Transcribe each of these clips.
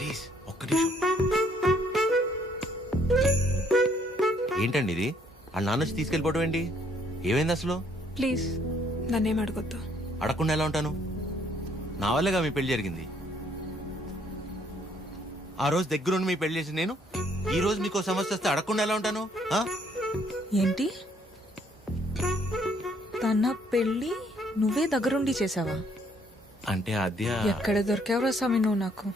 Please ఒక్క నిమిషం. ఏంటండి ఇది? వాళ్ళ నాన్న వచ్చి తీసుకెళ్ళిపోవడం ఏంటి? ఏమైంది అసలు? ప్లీజ్ నన్నేం అడగొద్దు. అడగకుండా ఎలా ఉంటాను? నా వల్లగా మీ పెళ్లి జరిగింది. ఆ రోజు దగ్గరుండి మీ పెళ్లి చేసి నేను ఈ రోజు మీకు సమస్య వస్తే అడగకుండా ఎలా ఉంటాను? ఏంటి తన పెళ్ళి నువ్వే దగ్గరుండి చేసావా? అంటే అద్య ఎక్కడ దొరికావురా స్వామి నువ్వు నాకు?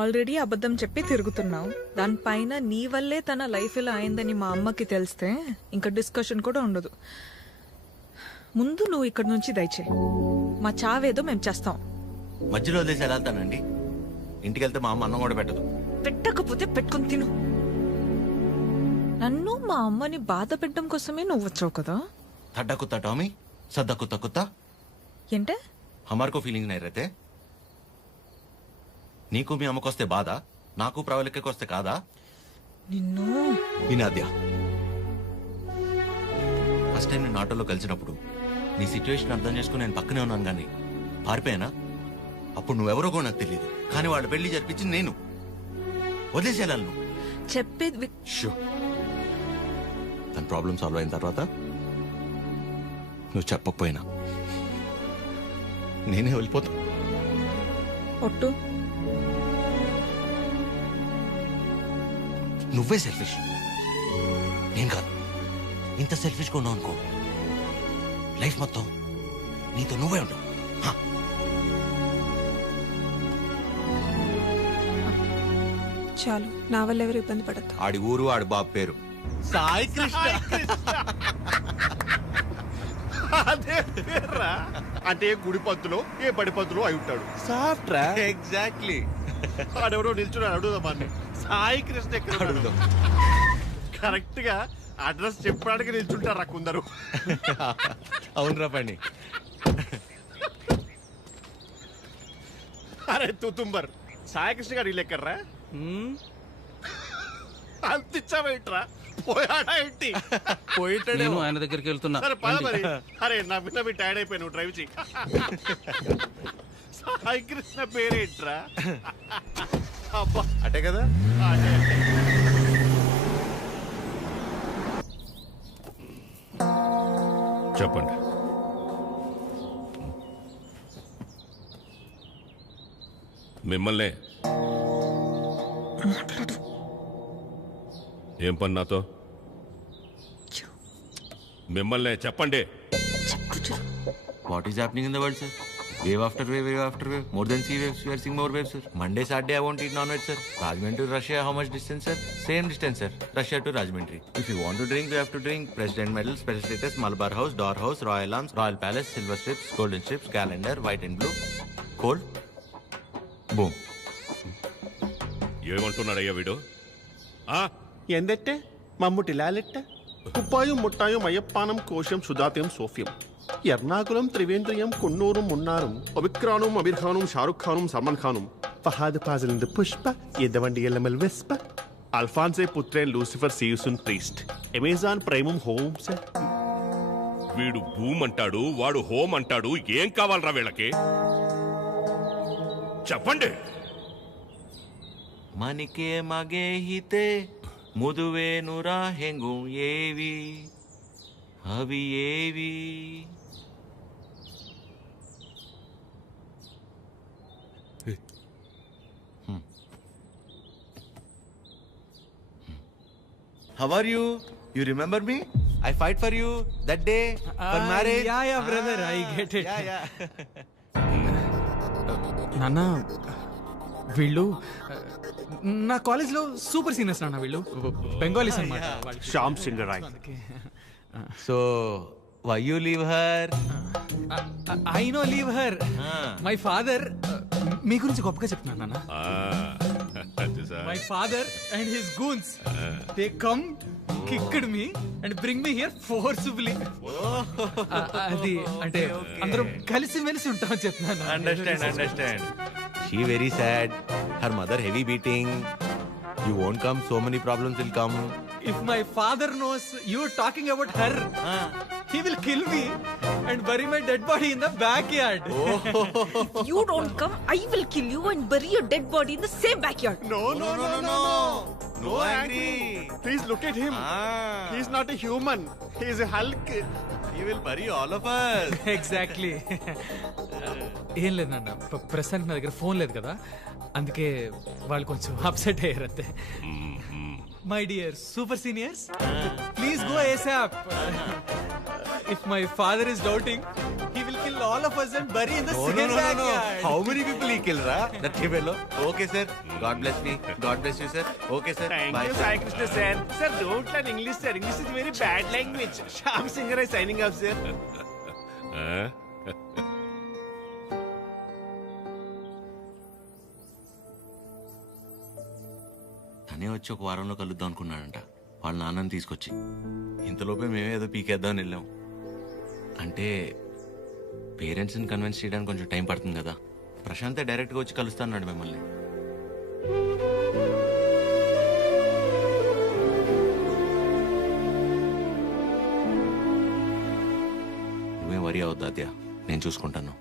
ఆల్రెడీ అబద్ధం చెప్పి తిరుగుతున్నావు. దానిపైన నీ వల్లే తన లైఫ్ ఇలా అయిందని మా అమ్మకి తెలిస్తే ఇంకా డిస్కషన్ కూడా ఉండదు. ముందు నువ్వు ఇక్కడ నుంచి దయచేయి. మా చావేదో మేము చేస్తాం. మధ్యలో వదిలేసి ఎలా వెళ్తానండి? ఇంటికి వెళ్తే మా అమ్మ అన్నం కూడా పెట్టదు. పెట్టకపోతే పెట్టుకుని తిను. నన్ను మా అమ్మని బాధ పెట్టడం కోసమే నువ్వు వచ్చావు కదా? थड्डा कुत्ता टॉमी सद्दा कुत्ता कुत्ता ఏంటే हमारे को फीलिंग नहीं रहते నీకు మీ అమ్మకొస్తే బాధ, నాకు ప్రవళికకొస్తే కాదా? నిన్ను వినాద్య, ఫస్ట్ టైం నేను ఆటోలో కలిసినప్పుడు నీ సిచ్యువేషన్ అర్థం చేసుకుని నేను పక్కనే ఉన్నాను కానీ పారిపోయానా? అప్పుడు నువ్వెవరో కూడా నాకు తెలియదు, కానీ వాళ్ళ పెళ్లి జరిపించింది నేను. వదిలేసేయాలను చెప్పేది తన ప్రాబ్లం సాల్వ్ అయిన తర్వాత నువ్వు చెప్పకపోయినా నేనే వెళ్ళిపోతా. ఒట్టు. నువ్వే సెల్ఫిష్, నేను కాదు. ఇంత సెల్ఫిష్గా ఉన్నావు అనుకో, లైఫ్ మొత్తం నీతో నువ్వే ఉండవు. చాలు, నా వల్ల ఎవరు ఇబ్బంది పడద్దు. ఆడి ఊరు ఆడి బాబు పేరు సాయి కృష్ణ. అదే పేర్రా. అంటే ఏ గుడి పంతులో ఏ బడి పంతులో అయి ఉంటాడు. సాఫ్ట్ రా. ఎగ్జాక్ట్లీ. ఆడెవరో నిల్చున్నాడు, అడుగుదామని. సాయి కృష్ణ ఎక్కడ అడుగుదాం. కరెక్ట్ గా అడ్రస్ చెప్పడానికి నిల్చుంటారా కొందరు. అవునరా పని. అరే తుతుంబర్, సాయి కృష్ణ గారు ఇల్లు ఎక్కడ్రా? అంతిచ్చావేంట్రా? పోయాడా ఏంటి? నేను ఆయన దగ్గరికి వెళ్తున్నా. సరే పద మరి. అరే నవ్వి టైర్డ్ అయిపోయి నువ్వు డ్రైవ్ చేయి. సాయి కృష్ణ పేరేంట్రా? అబ్బా అటే కదా. అదే. చెప్పండి. మిమ్మల్నే. ఏం పని నాతో? మిమ్మల్నే చెప్పండి. What is happening in the world, sir? Wave after wave, wave after wave. More than sea waves, we are seeing more waves, sir. Monday, Saturday, I won't eat non-veg, sir. Rajahmundry to Russia, how much distance, sir? Same distance, sir. Russia to Rajahmundry. If you want to drink, you have to drink. President Medal, Special Status, Malabar House, Door House, Royal Arms, Royal Palace, Silver Strips, Golden Strips, Calendar, White and Blue. Cold. Boom. ఏమంటున్నాడయ్యా వీడు? ఆ? ఎందెట్టే మమ్ముటి లాలెట్ట కుప్పాయం ముట్టాయం అయ్యప్పానం కోశం సుధాత్యం సోఫ్యం ఎర్నాకులం త్రివేంద్రియం కున్నూరం మున్నారం అభిక్రానం అబీర్ఖానం షారుఖ్ ఖానం సల్మాన్ ఖానం ఫహాద్ ఫాజిలింద్ పుష్ప ఎద్దవండి ఎల్లమల్ వెస్ప అల్ఫాన్సే పుత్రేన్ లూసిఫర్ సీయుసున్ ప్రీస్ట్ అమెజాన్ ప్రైమం హోమ్స్. వీడు భూమ్ అంటాడు, వాడు హోమ్ అంటాడు. ఏం కావాలరా వీళ్ళకి? చెప్పండి. మనికే మగే హితే ముదువే నురా హెంగు ఏవి అవి ఏవి? How are you? You remember me? I fight for you that day for marriage. Yeah, brother, I get it. Yeah. నాన్న, వీళ్ళు నా కాలేజ్లో సూపర్ సీనియర్స్ నాన్న. వీళ్ళు బెంగాలీస్ అన్నమాట. Shyam Singh Roy. So, why you leave her? I no leave her. My father మీ గురించి గొప్పగా చెప్తున్నాను నాన్న. My father and his goons, they come kicked me and bring me here forcefully. అది అంటే అందరం కలిసి మెలిసి ఉంటామని చెప్తున్నాను. Understand. She very sad. Her mother heavy beating. You won't come, so many problems will come. If my father knows you are talking about her, he will kill me. and bury my dead body in the backyard. You don't come, I will kill you and bury your dead body in the same backyard. No, no, no, no, no. No angry. Please look at him. He is not a human. He is a Hulk. He will bury all of us. Exactly. ఏం లేదు నాన్న ప్రస్తుతానికి నా దగ్గర phone లేదు కదా అందుకే వాళ్ళు కొంచెం అప్సెట్ అయ్యారు అంతే my dear super seniors please go ఏసాప్ if my father is doubting he will kill all of us and bury in the No, same no, no, no, no. backyard. How many people he killed, ra? That fellow. Okay, sir. God bless me. God bless you, sir. Okay, sir. Thank Bye, you, sir. Sai Krishna sir. Sir, don't learn English, sir. English is very bad language. Shyam Singer is signing off, sir. తనే వచ్చి ఒక వారంలో కలుద్దాం అనుకున్నాడంట వాళ్ళ నాన్నని తీసుకొచ్చి ఇంతలోపే మేమే ఏదో పీకేద్దామని వెళ్ళాం అంటే పేరెంట్స్ని కన్విన్స్ చేయడానికి కొంచెం టైం పడుతుంది కదా ప్రశాంతే డైరెక్ట్గా వచ్చి కలుస్తాన్నాడు మిమ్మల్ని నువ్వే వరి అవద్దు అద్యా నేను చూసుకుంటాను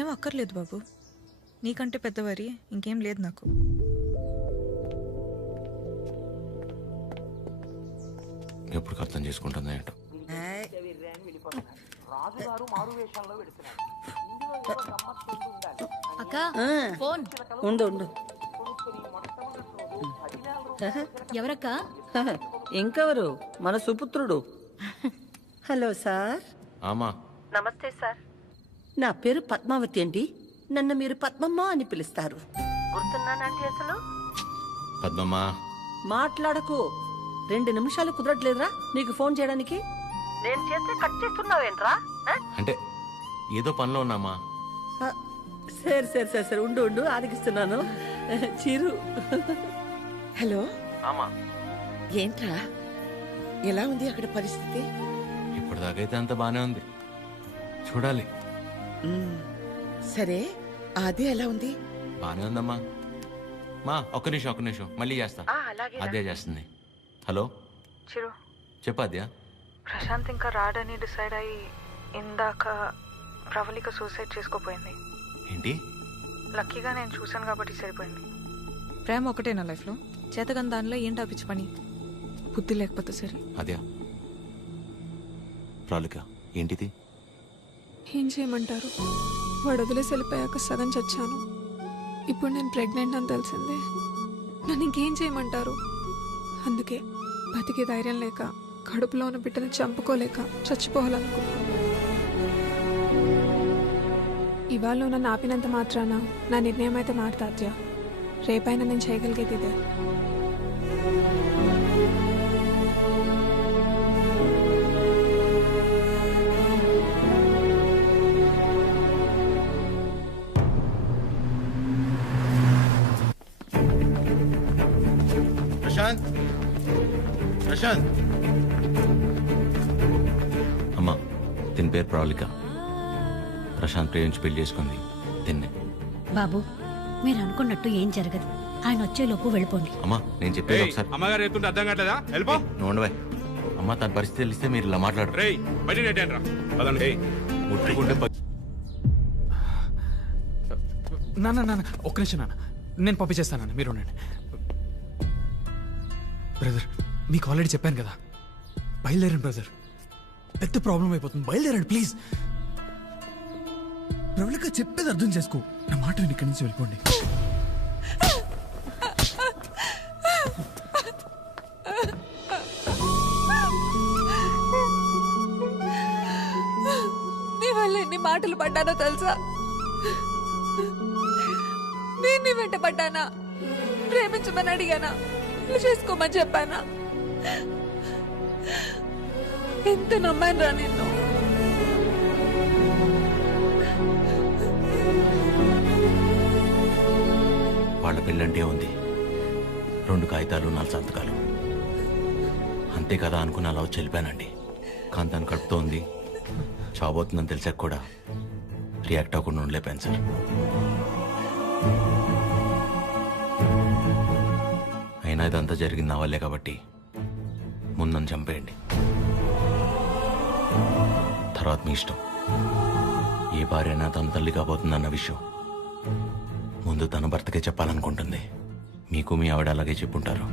ఏం అక్కర్లేదు బాబు, నీకంటే పెద్దవారి ఇంకేం లేదు నాకు. ఎప్పుడు అర్థం చేసుకుంటుందో ఏంటో అక్క ఫోన్ ఉండు ఉండు ఎవరక్క? ఇంకెవరు? మన సుపుత్రుడు. Hello sir. ఆమా నమస్తే సార్. నా పేరు పద్మావతి అండి. నన్ను మీరు పద్మమ్మ అని పిలుస్తారు. గుర్తున్నానండి అసలు? పద్మమ్మా మాట్లాడకు. 2 నిమిషాలు కుదరట్లేదురా నీకు ఫోన్ చేయడానికి? నేను చేస్తే కట్ చేస్తున్నావేంట్రా? అంటే ఏదో పనిలో ఉన్నామా సరే సరే సరే సరే ఉండు ఉండు ఆరగిస్తున్నాను. చిరు. హలో ఆమా ఏంట్రా, ఎలా ఉంది అక్కడ పరిస్థితి? ఇప్పటిదాకైతే అంత బానే ఉంది చూడాలి సరే, అది ఎలా ఉంది? బానే ఉందమ్మా మా ఒక్క నిమిషం మళ్ళీ చేస్తా అదే చేస్తుంది హలో చిరు, చెప్పద్యా ప్రశాంత్ ఇంకా రాడని డిసైడ్ అయ్యి ఇందాక ప్రవళిక సూసైడ్ చేసుకోపోయింది. ఏంటి లక్కీగా నేను చూశాను కాబట్టి సరిపోయింది. ప్రేమ ఒకటే నా లైఫ్లో, చేతగాని దానిలో ఏంటి ఆపించి పని? బుద్ధి లేకపోతే సరే. అద్యా ప్రాలిక ఏంటిది ఏం చేయమంటారు? వాడు వదిలేసి వెళ్ళిపోయాక సగం చచ్చాను. ఇప్పుడు నేను ప్రెగ్నెంట్ అని తెలిసిందే. నన్ను ఇంకేం చేయమంటారు? అందుకే బతికే ధైర్యం లేక, కడుపులో ఉన్న బిడ్డను చంపుకోలేక చచ్చిపోవాలనుకున్నాను. ఇవాళ నన్ను ఆపినంత మాత్రాన నా నిర్ణయం అయితే మారుతాద్యా. రేపైనా నేను చేయగలిగేది ఇదే. ప్రశాంత్ అమ్మా దీని పేరు ప్రాలిక. ప్రశాంత్ ప్రేమించి పెళ్లి చేసుకుంది తిన్నే. బాబు మీరు అనుకున్నట్టు ఏం జరగదు. ఆయన వచ్చేలోపు వెళ్ళిపోండి. అమ్మా నేను చెప్పేది ఒకసారి అమ్మగారు చెప్తుంటే అర్థం కావట్లేదా? వెళ్ళిపో. నోండవే అమ్మా తన పరిస్థితి తెలిస్తే మీరు ఇలా మాట్లాడరు. రేయ్ బయట నెట్టేయండిరా. పదండి. ముట్టుకుంటే నాన్న ఒక్క నిమిషం నాన్న, నేను పంపించేస్తాను. మీరు ఉండండి. బ్రదర్ మీకు ఆల్రెడీ చెప్పాను కదా, బయలుదేరండి బ్రదర్. పెద్ద ప్రాబ్లం అయిపోతుంది, బయలుదేరండి ప్లీజ్. ప్రవళిక చెప్పేది అర్థం చేసుకో, నా మాట విని ఇక్కడి నుంచి వెళ్ళిపోండి. నీ వల్ల ఎన్ని మాటలు పడ్డానో తెలుసా? నేను నీ వెంట పడ్డానా? ప్రేమించమని అడిగానా? పెళ్లి చేసుకోమని చెప్పానా? ఎంత నమ్మాను రా నిన్ను. వాళ్ళ పెళ్ళంటే ఉంది 2 కాగితాలు 4 సంతకాలు అంతే కదా అనుకుని అలా వచ్చి వెళ్ళిపోయానండి. కానీ తను కడుపుతో ఉంది, చావబోతుందని తెలిసాక కూడా రియాక్ట్ అవ్వకుండా ఉండలేపాను సార్. అయినా ఇదంతా జరిగింది నా వల్లే కాబట్టి ముందు నన్ను చంపేయండి, తర్వాత మీ ఇష్టం. ఏ భార్యనా తన తల్లి కాబోతుందన్న విషయం ముందు తన భర్తకే చెప్పాలనుకుంటుంది. మీకు మీ ఆవిడ అలాగే చెప్పుంటారు.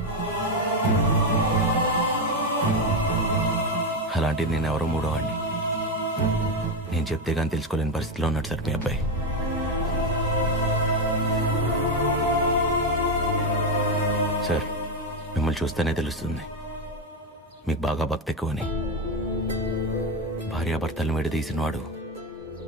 అలాంటిది నేను ఎవరో మూడోవాడిని. నేను చెప్తే కానీ తెలుసుకోలేని పరిస్థితిలో ఉన్నాడు సార్ మీ అబ్బాయి. సార్ మిమ్మల్ని చూస్తేనే తెలుస్తుంది మీకు బాగా భక్తి ఎక్కువని. భార్యాభర్తలను విడదీసినవాడు